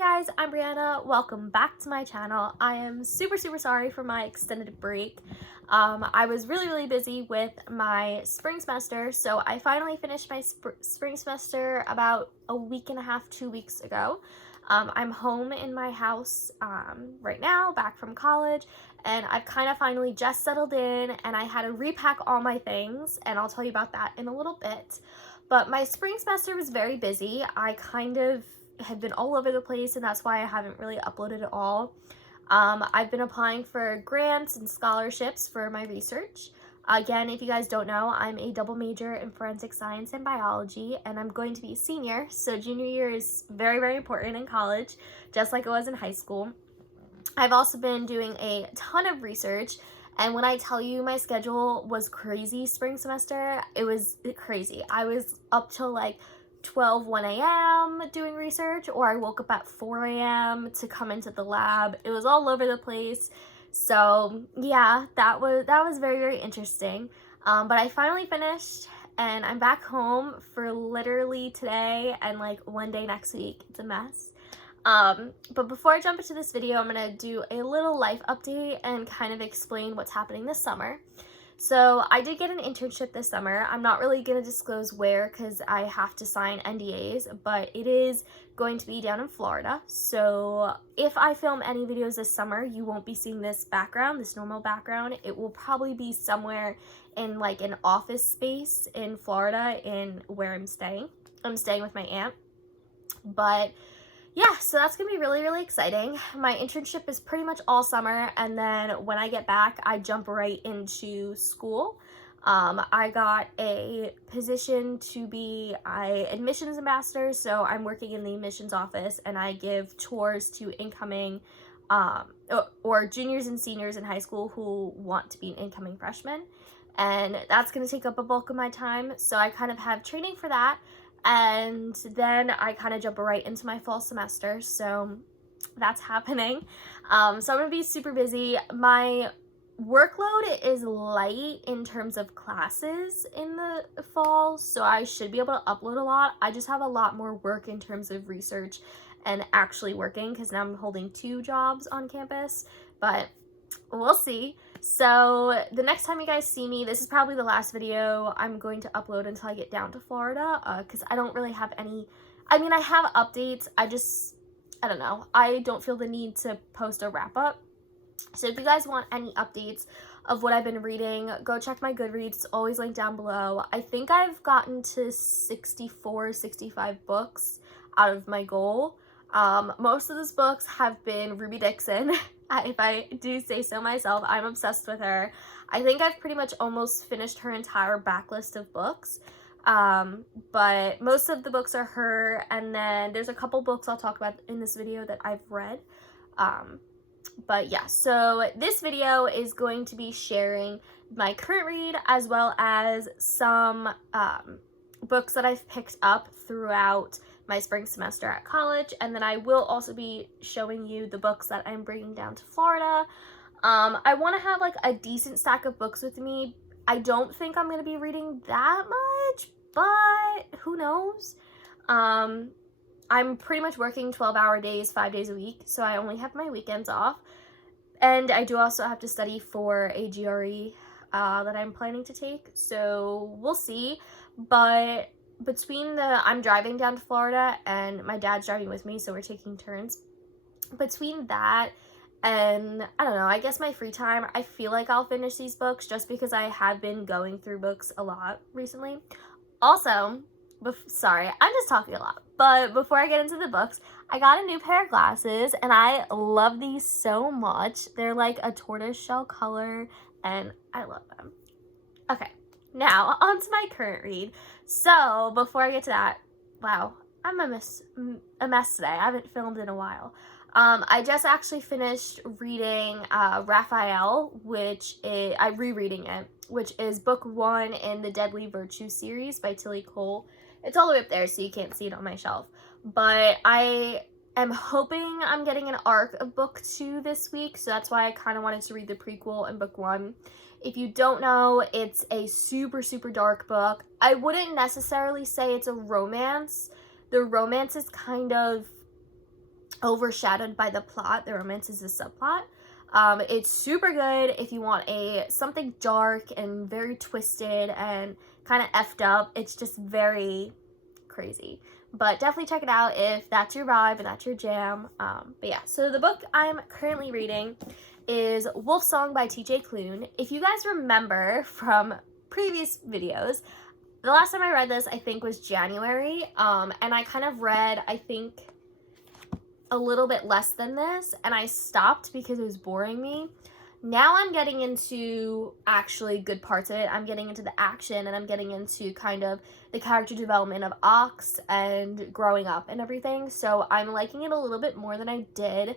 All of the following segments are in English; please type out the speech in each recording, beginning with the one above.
guys, I'm Brianna. Welcome back to my channel. I am super sorry for my extended break. I was really busy with my spring semester, so I finally finished my spring semester about a week and a half, 2 weeks ago. I'm home in my house right now, back from college, and I've kind of finally just settled in, and I had to repack all my things, and I'll tell you about that in a little bit. But my spring semester was very busy. I kind of had been all over the place, and that's why I haven't really uploaded at all. I've been applying for grants and scholarships for my research. Again, if you guys don't know, I'm a double major in forensic science and biology, and I'm going to be a senior, so junior year is very important in college, just like it was in high school. I've also been doing a ton of research, and when I tell you my schedule was crazy spring semester, it was crazy. I was up till like 1 a.m. doing research, or I woke up at 4 a.m. to come into the lab. It was all over the place. So yeah, that was very interesting. But I finally finished, and I'm back home for literally today and like one day next week. It's a mess. But before I jump into this video, I'm gonna do a little life update and kind of explain what's happening this summer. So I did get an internship this summer. I'm not really going to disclose where because I have to sign NDAs, but it is going to be down in Florida. So if I film any videos this summer, you won't be seeing this background, this normal background. It will probably be somewhere in like an office space in Florida in where I'm staying. I'm staying with my aunt. But yeah, so that's gonna be really exciting. My internship is pretty much all summer, and then when I get back, I jump right into school. I got a position to be an admissions ambassador, so I'm working in the admissions office, and I give tours to incoming or juniors and seniors in high school who want to be an incoming freshman, and that's gonna take up a bulk of my time, so I kind of have training for that. And then I kind of jump right into my fall semester, so that's happening. So I'm gonna be super busy. My workload is light in terms of classes in the fall, so I should be able to upload a lot. I just have a lot more work in terms of research and actually working, because now I'm holding 2 jobs on campus, but we'll see. So the next time you guys see me, this is probably the last video I'm going to upload until I get down to Florida, because I don't really have any, I mean, I have updates, I don't know, I don't feel the need to post a wrap up. So if you guys want any updates of what I've been reading, go check my Goodreads. It's always linked down below. I think I've gotten to 65 books out of my goal. Most of those books have been Ruby Dixon. If I do say so myself, I'm obsessed with her. I think I've pretty much almost finished her entire backlist of books. But most of the books are her, and then there's a couple books I'll talk about in this video that I've read. But yeah, so this video is going to be sharing my current read as well as some books that I've picked up throughout my spring semester at college, and then I will also be showing you the books that I'm bringing down to Florida. I want to have like a decent stack of books with me. I don't think I'm going to be reading that much, but who knows. I'm pretty much working 12-hour days, 5 days a week, so I only have my weekends off, and I do also have to study for a GRE that I'm planning to take, so we'll see. But between I'm driving down to Florida and my dad's driving with me, so we're taking turns. Between that and, I don't know, I guess my free time, I feel like I'll finish these books just because I have been going through books a lot recently. Also, sorry, I'm just talking a lot, but before I get into the books, I got a new pair of glasses, and I love these so much. They're like a tortoiseshell color, and I love them. Okay. Now, on to my current read. So, before I get to that, wow, I'm a mess today. I haven't filmed in a while. I just actually finished reading Raphael, I'm rereading it, which is book 1 in the Deadly Virtue series by Tilly Cole. It's all the way up there, so you can't see it on my shelf. But I am hoping I'm getting an arc of book 2 this week, so that's why I kind of wanted to read the prequel in book 1. If you don't know, it's a super dark book. I wouldn't necessarily say it's a romance. The romance is kind of overshadowed by the plot. The romance is a subplot. It's super good if you want something dark and very twisted and kind of effed up. It's just very crazy. But definitely check it out if that's your vibe and that's your jam. But yeah, so the book I'm currently reading is Wolf Song by T.J. Klune. If you guys remember from previous videos, the last time I read this, I think, was January. And I kind of read, I think, a little bit less than this, and I stopped because it was boring me. Now I'm getting into actually good parts of it. I'm getting into the action, and I'm getting into kind of the character development of Ox and growing up and everything. So I'm liking it a little bit more than I did.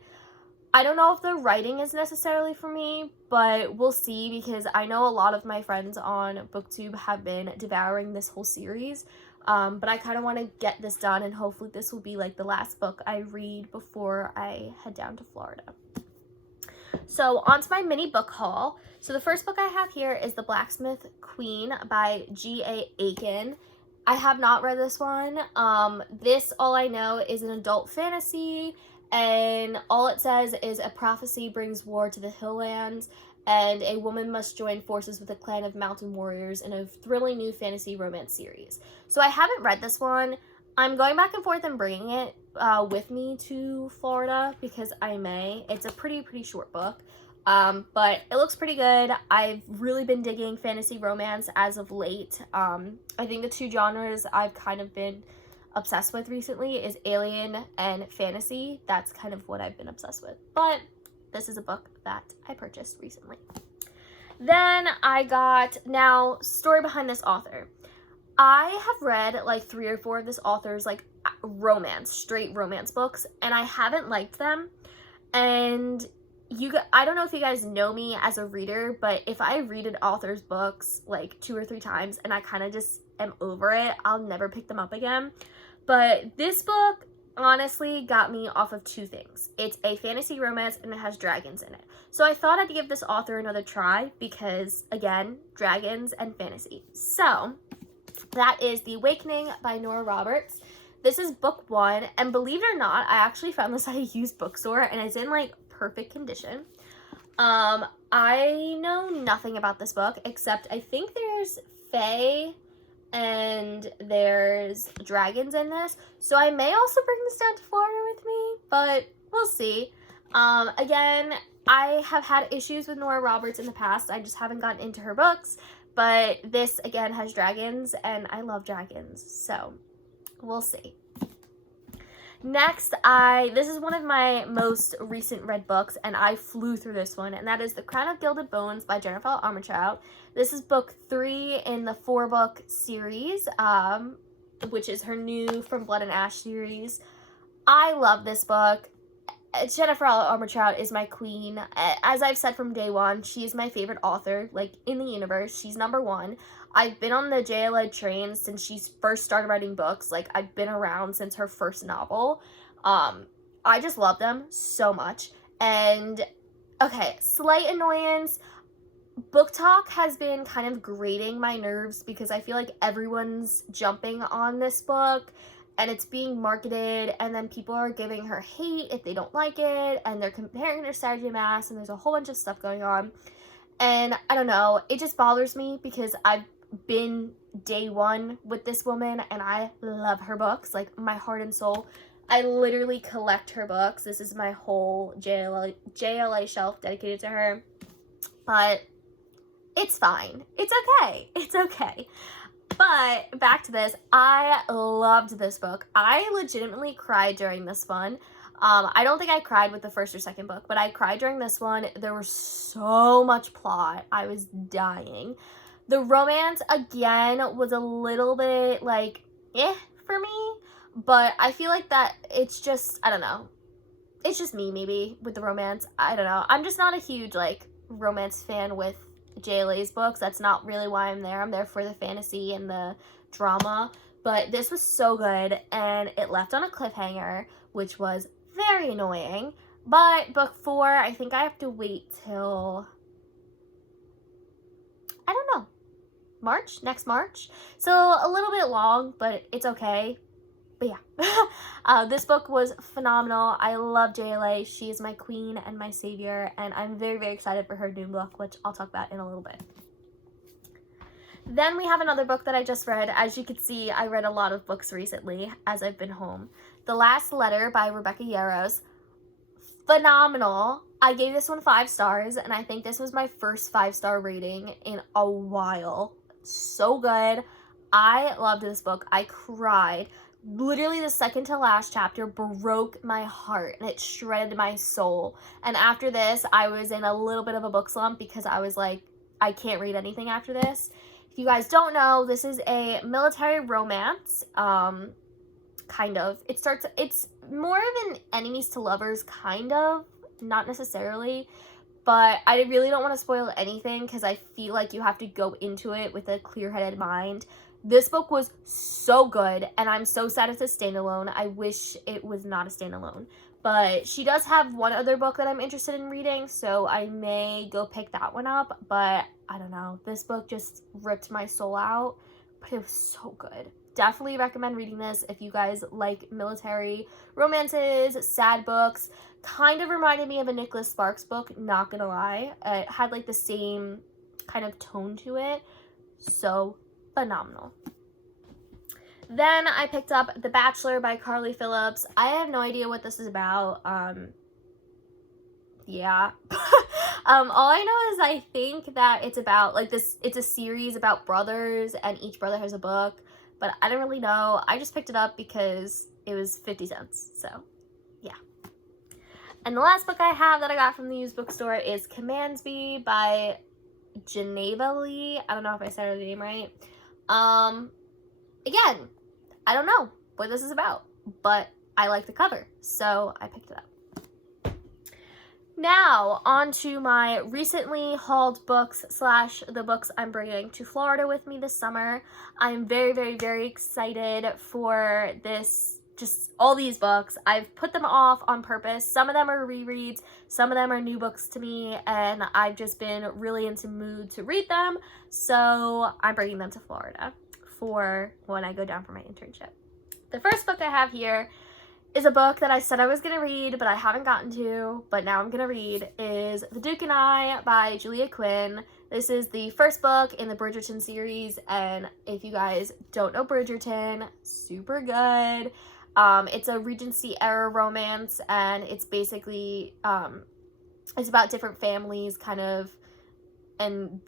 I don't know if the writing is necessarily for me, but we'll see, because I know a lot of my friends on BookTube have been devouring this whole series. But I kind of want to get this done, and hopefully this will be like the last book I read before I head down to Florida. So on to my mini book haul. So the first book I have here is The Blacksmith Queen by G.A. Aiken. I have not read this one. This, all I know, is an adult fantasy, and all it says is a prophecy brings war to the Hilllands, and a woman must join forces with a clan of mountain warriors in a thrilling new fantasy romance series. So I haven't read this one. I'm going back and forth and bringing it with me to Florida because I may. It's a pretty short book, but it looks pretty good. I've really been digging fantasy romance as of late. I think the two genres I've kind of been obsessed with recently is alien and fantasy. That's kind of what I've been obsessed with. But this is a book that I purchased recently. Then I got, now, story behind this author. I have read like 3 or 4 of this author's like straight romance books, and I haven't liked them. And I don't know if you guys know me as a reader, but if I read an author's books like 2 or 3 times and I kind of just am over it, I'll never pick them up again. But this book honestly got me off of 2 things. It's a fantasy romance and it has dragons in it. So I thought I'd give this author another try because, again, dragons and fantasy. So that is The Awakening by Nora Roberts. This is book 1, and believe it or not, I actually found this at a used bookstore, and it's in like perfect condition. I know nothing about this book except I think there's fae and there's dragons in this, so I may also bring this down to Florida with me, but we'll see. Again, I have had issues with Nora Roberts in the past. I just haven't gotten into her books, but this again has dragons, and I love dragons, so we'll see. Next, this is one of my most recent read books, and I flew through this one, and that is The Crown of Gilded Bones by Jennifer Armentrout. This is book 3 in the 4-book series, which is her new From Blood and Ash series. I love this book. Jennifer Armentrout is my queen. As I've said from day one, she is my favorite author, like, in the universe. She's number 1. I've been on the JLA train since she first started writing books. Like, I've been around since her first novel. I just love them so much. And, okay, slight annoyance. Book Talk has been kind of grating my nerves because I feel like everyone's jumping on this book, and it's being marketed, and then people are giving her hate if they don't like it, and they're comparing her to Sarah J. Maas, and there's a whole bunch of stuff going on. And I don't know, it just bothers me because I've been day one with this woman, and I love her books, like my heart and soul. I literally collect her books. This is my whole JLA shelf dedicated to her. But it's fine. It's okay. It's okay. But back to this, I loved this book. I legitimately cried during this one. I don't think I cried with the first or second book, but I cried during this one. There was so much plot. I was dying. The romance, again, was a little bit, like, for me. But I feel like that it's just, I don't know. It's just me, maybe, with the romance. I don't know. I'm just not a huge, like, romance fan with JLA's books. That's not really why I'm there. I'm there for the fantasy and the drama. But this was so good, and it left on a cliffhanger, which was very annoying. But book 4, I think I have to wait till, I don't know, next March. So a little bit long, but it's okay. but yeah, this book was phenomenal. I love JLA. She is my queen and my savior, and I'm very, very excited for her new book, which I'll talk about in a little bit. Then we have another book that I just read. As you can see, I read a lot of books recently as I've been home. The Last Letter by Rebecca Yarros. Phenomenal. I gave this one 5 stars, and I think this was my first 5-star rating in a while. So good. I loved this book. I cried. Literally the second to last chapter broke my heart, and it shredded my soul. And after this, I was in a little bit of a book slump because I was like, I can't read anything after this. If you guys don't know, this is a military romance, kind of. It's more of an enemies to lovers, kind of, not necessarily, but I really don't want to spoil anything because I feel like you have to go into it with a clear-headed mind. This book was so good, and I'm so sad it's a standalone. I wish it was not a standalone, but she does have one other book that I'm interested in reading, so I may go pick that one up, but I don't know. This book just ripped my soul out, but it was so good. Definitely recommend reading this if you guys like military romances, sad books. Kind of reminded me of a Nicholas Sparks book, not gonna lie. It had like the same kind of tone to it. So phenomenal. Then I picked up The Bachelor by Carly Phillips. I have no idea what this is about. Yeah. All I know is I think that it's about like this, it's a series about brothers and each brother has a book, but I don't really know. I just picked it up because it was 50 cents. So yeah. And the last book I have that I got from the used bookstore is Comansby by Geneva Lee. I don't know if I said her name right. Again, I don't know what this is about, but I like the cover, so I picked it up. Now, on to my recently hauled books / the books I'm bringing to Florida with me this summer. I'm very, very, very excited for this, just all these books. I've put them off on purpose. Some of them are rereads, some of them are new books to me, and I've just been really into mood to read them, so I'm bringing them to Florida for when I go down for my internship. The first book I have here is a book that I said I was going to read, but I haven't gotten to, but now I'm going to read, is The Duke and I by Julia Quinn. This is the first book in the Bridgerton series, and if you guys don't know Bridgerton, super good. It's a Regency era romance, and it's basically, it's about different families, kind of, and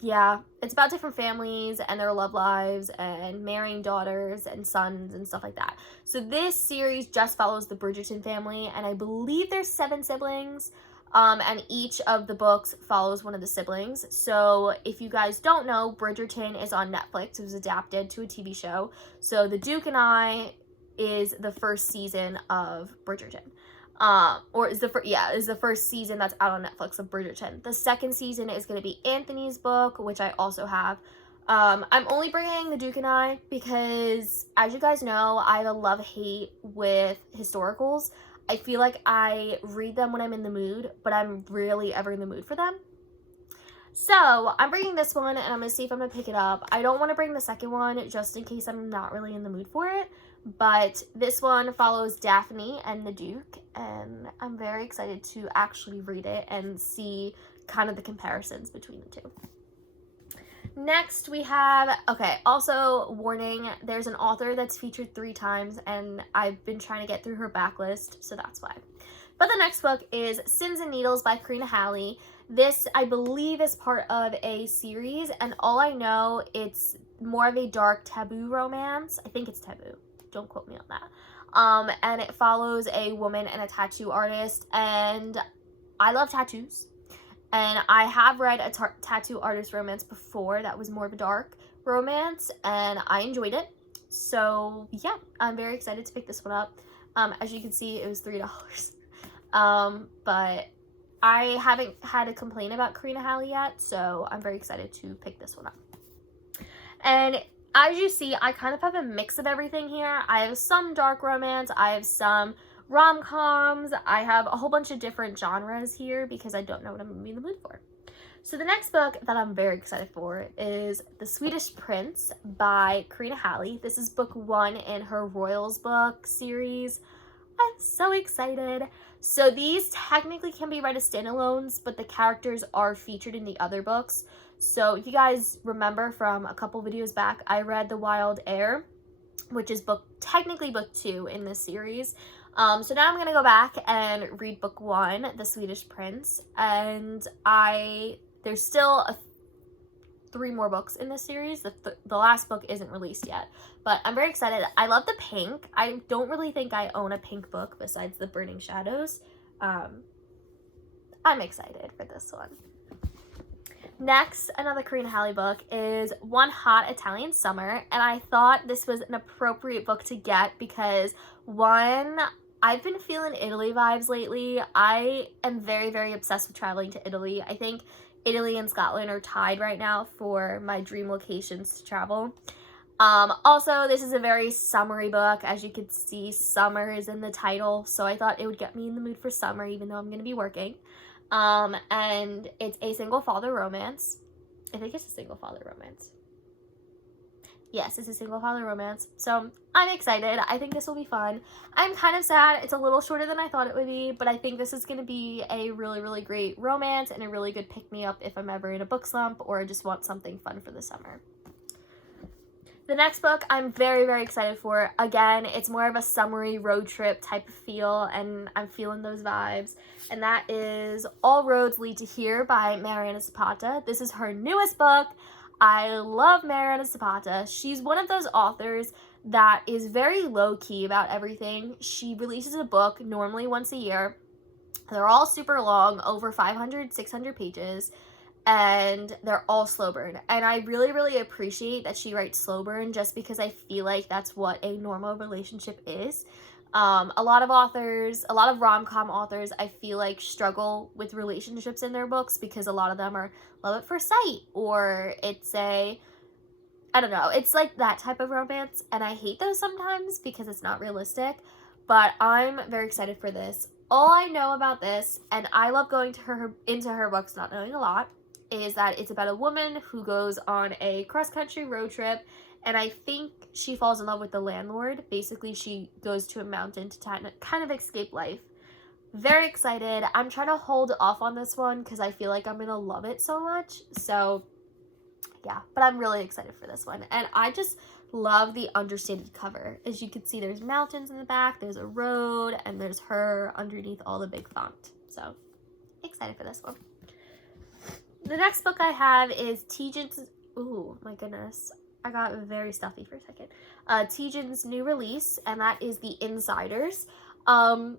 yeah, it's about different families and their love lives and marrying daughters and sons and stuff like that. So this series just follows the Bridgerton family, and I believe there's 7 siblings, and each of the books follows one of the siblings. So if you guys don't know, Bridgerton is on Netflix. It was adapted to a TV show. So The Duke and I is the first season of Bridgerton. Is the first season that's out on Netflix of Bridgerton. The second season is going to be Anthony's book, which I also have. I'm only bringing The Duke and I because, as you guys know, I have a love-hate with historicals. I feel like I read them when I'm in the mood, but I'm rarely ever in the mood for them. So I'm bringing this one, and I'm going to see if I'm going to pick it up. I don't want to bring the second one just in case I'm not really in the mood for it. But this one follows Daphne and the Duke, and I'm very excited to actually read it and see kind of the comparisons between the two. Next we have, also warning, there's an author that's featured 3 times, and I've been trying to get through her backlist, so that's why. But the next book is Sins and Needles by Karina Halley. This, I believe, is part of a series, and all I know, it's more of a dark taboo romance. I think it's taboo. Don't quote me on that. And it follows a woman and a tattoo artist, and I love tattoos. And I have read a tattoo artist romance before that was more of a dark romance, and I enjoyed it. So yeah, I'm very excited to pick this one up. As you can see, it was $3. But I haven't had a complaint about Karina Halley yet, so I'm very excited to pick this one up. And as you see, I kind of have a mix of everything here. I have some dark romance, I have some rom-coms, I have a whole bunch of different genres here because I don't know what I'm going to be in the mood for. So the next book that I'm very excited for is The Swedish Prince by Karina Halley. This is book 1 in her Royals book series. I'm so excited. So these technically can be read as standalones, but the characters are featured in the other books. So if you guys remember from a couple videos back, I read The Wild Heir, which is technically book 2 in this series. So now I'm going to go back and read book 1, The Swedish Prince, and there's still 3 more books in this series. The last book isn't released yet, but I'm very excited. I love the pink. I don't really think I own a pink book besides The Burning Shadows. I'm excited for this one. Next, another Karina Halley book is One Hot Italian Summer, and I thought this was an appropriate book to get because, one, I've been feeling Italy vibes lately. I am very, very obsessed with traveling to Italy. I think Italy and Scotland are tied right now for my dream locations to travel. Also, this is a very summery book. As you can see, summer is in the title, so I thought it would get me in the mood for summer even though I'm going to be working. And it's a single father romance. I think it's a single father romance. Yes, it's a single father romance. So I'm excited. I think this will be fun. I'm kind of sad. It's a little shorter than I thought it would be, but I think this is going to be a really, really great romance and a really good pick-me-up if I'm ever in a book slump or just want something fun for the summer. The next book I'm very, very excited for. Again, it's more of a summery road trip type of feel, and I'm feeling those vibes. And that is All Roads Lead to Here by Mariana Zapata. This is her newest book. I love Mariana Zapata. She's one of those authors that is very low-key about everything. She releases a book normally once a year. They're all super long, over 500, 600 pages. And they're all slow burn. And I really, really appreciate that she writes slow burn just because I feel like that's what a normal relationship is. A lot of rom-com authors, I feel like struggle with relationships in their books because a lot of them are love at first sight, or it's I don't know, it's like that type of romance. And I hate those sometimes because it's not realistic, but I'm very excited for this. All I know about this, and I love going into her books not knowing a lot, is that it's about a woman who goes on a cross-country road trip, and I think she falls in love with the landlord. Basically, she goes to a mountain to kind of escape life. Very excited. I'm trying to hold off on this one because I feel like I'm going to love it so much. So, yeah, but I'm really excited for this one. And I just love the understated cover. As you can see, there's mountains in the back, there's a road, and there's her underneath all the big font. So, excited for this one. The next book I have is Tijan's, ooh, my goodness, I got very stuffy for a second. Tijan's new release, and that is The Insiders. I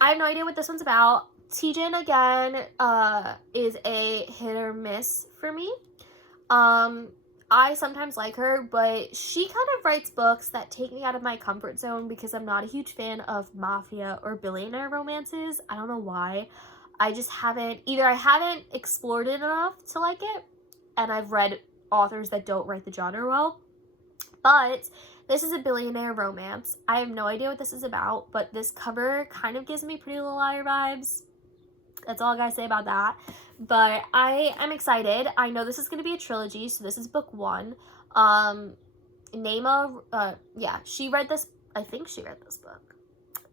have no idea what this one's about. Tijan, again, is a hit or miss for me. I sometimes like her, but she kind of writes books that take me out of my comfort zone because I'm not a huge fan of mafia or billionaire romances. I don't know why. I just haven't explored it enough to like it, and I've read authors that don't write the genre well. But this is a billionaire romance. I have no idea what this is about, but this cover kind of gives me Pretty Little Liar vibes. That's all I gotta say about that. But I am excited. I know this is gonna be a trilogy, so this is book 1. She read this. I think she read this book.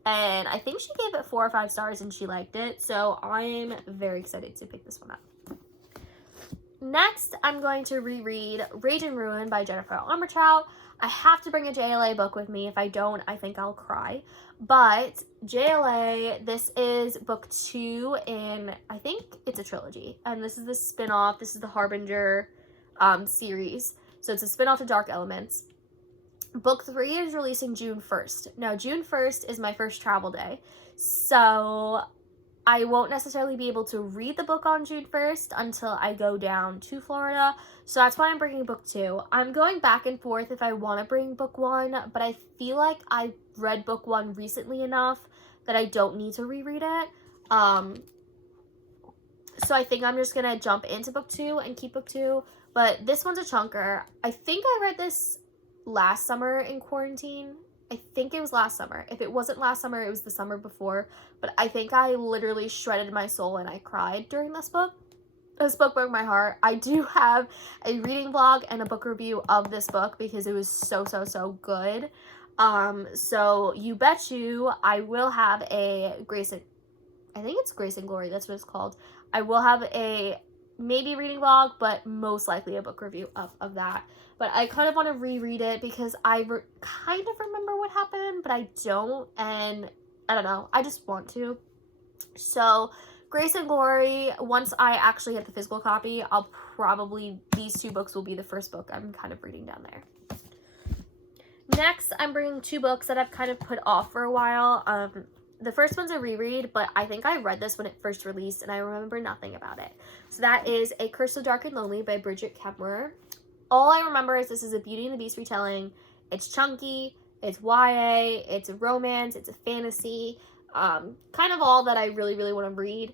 And I think she gave it 4 or 5 stars and she liked it. So I'm very excited to pick this one up. Next, I'm going to reread Rage and Ruin by Jennifer Armentrout. I have to bring a JLA book with me. If I don't, I think I'll cry. But JLA, this is book 2 in, I think it's a trilogy. And this is the spin-off. This is the Harbinger series. So it's a spin-off to Dark Elements. Book 3 is releasing June 1st. Now, June 1st is my first travel day, so I won't necessarily be able to read the book on June 1st until I go down to Florida, so that's why I'm bringing book 2. I'm going back and forth if I want to bring book 1, but I feel like I read book 1 recently enough that I don't need to reread it. So I think I'm just going to jump into book 2 and keep book 2, but this one's a chunker. I think I read this last summer in quarantine. I think it was last summer. If it wasn't last summer, it was the summer before. But I think I literally shredded my soul and I cried during this book. this book broke my heart. I do have a reading vlog and a book review of this book because it was so good. So you bet you I will have a I think it's Grace and Glory, that's what it's called. I will have a maybe reading vlog, but most likely a book review of that. But I kind of want to reread it because I kind of remember what happened, but I don't, and I don't know, I just want to. So Grace and Glory, once I actually get the physical copy, these two books will be the first book I'm kind of reading down there. Next, I'm bringing two books that I've kind of put off for a while. The first one's a reread, but I think I read this when it first released and I remember nothing about it. So that is A Curse of Dark and Lonely by Bridget Kemmerer. All I remember is this is a Beauty and the Beast retelling. It's chunky, it's YA, it's a romance, it's a fantasy. Kind of all that I really want to read.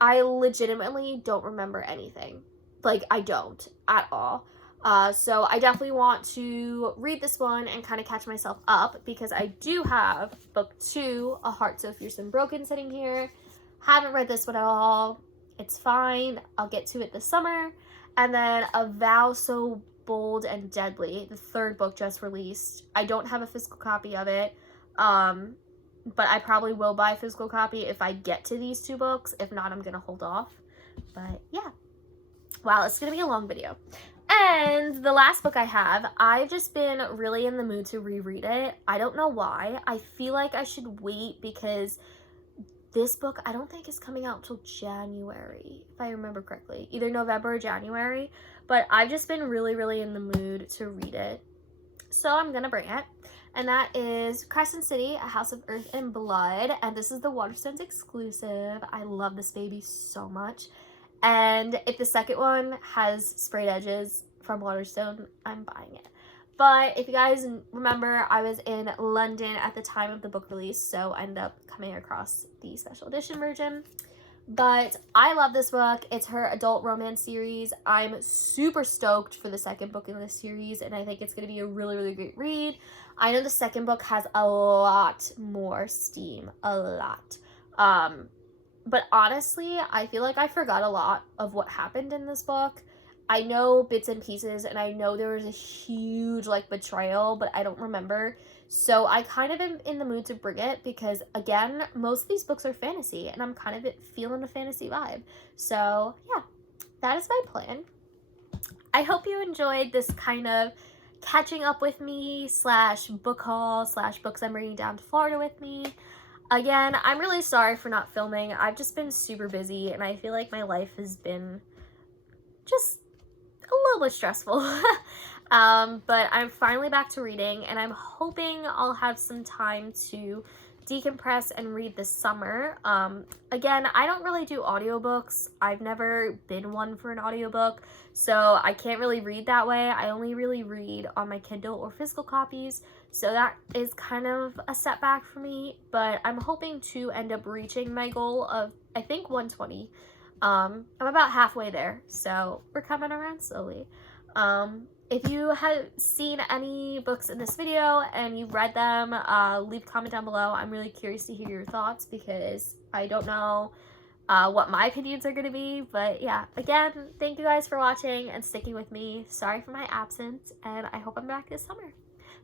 I legitimately don't remember anything. Like, I don't at all. So I definitely want to read this one and kind of catch myself up because I do have book 2, A Heart So Fierce and Broken, sitting here. Haven't read this one at all. It's fine. I'll get to it this summer. And then A Vow So Bold and Deadly, the third book just released. I don't have a physical copy of it. But I probably will buy a physical copy if I get to these two books. If not, I'm going to hold off. But yeah. Wow, it's going to be a long video. And the last book I have, I've just been really in the mood to reread it. I don't know why. I feel like I should wait because this book I don't think is coming out till January, if I remember correctly. Either November or January. But I've just been really in the mood to read it. So I'm going to bring it. And that is Crescent City, A House of Earth and Blood. And this is the Waterstones exclusive. I love this baby so much. And if the second one has sprayed edges from Waterstone, I'm buying it. But if you guys remember, I was in London at the time of the book release, so I ended up coming across the special edition version. But I love this book. It's her adult romance series. I'm super stoked for the second book in this series, and I think it's going to be a really great read. I know the second book has a lot more steam. A lot. But honestly, I feel like I forgot a lot of what happened in this book. I know bits and pieces, and I know there was a huge, betrayal, but I don't remember. So I kind of am in the mood to bring it because, again, most of these books are fantasy, and I'm kind of feeling a fantasy vibe. So, yeah, that is my plan. I hope you enjoyed this kind of catching up with me / book haul / books I'm bringing down to Florida with me. Again, I'm really sorry for not filming. I've just been super busy, and I feel like my life has been just a little bit stressful. But I'm finally back to reading, and I'm hoping I'll have some time to decompress and read this summer. Again, I don't really do audiobooks. I've never been one for an audiobook, so I can't really read that way. I only really read on my Kindle or physical copies, so that is kind of a setback for me, but I'm hoping to end up reaching my goal of, I think, 120. I'm about halfway there, so we're coming around slowly. If you have seen any books in this video and you've read them, leave a comment down below. I'm really curious to hear your thoughts because I don't know what my opinions are going to be. But yeah, again, thank you guys for watching and sticking with me. Sorry for my absence, and I hope I'm back this summer.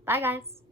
Bye, guys.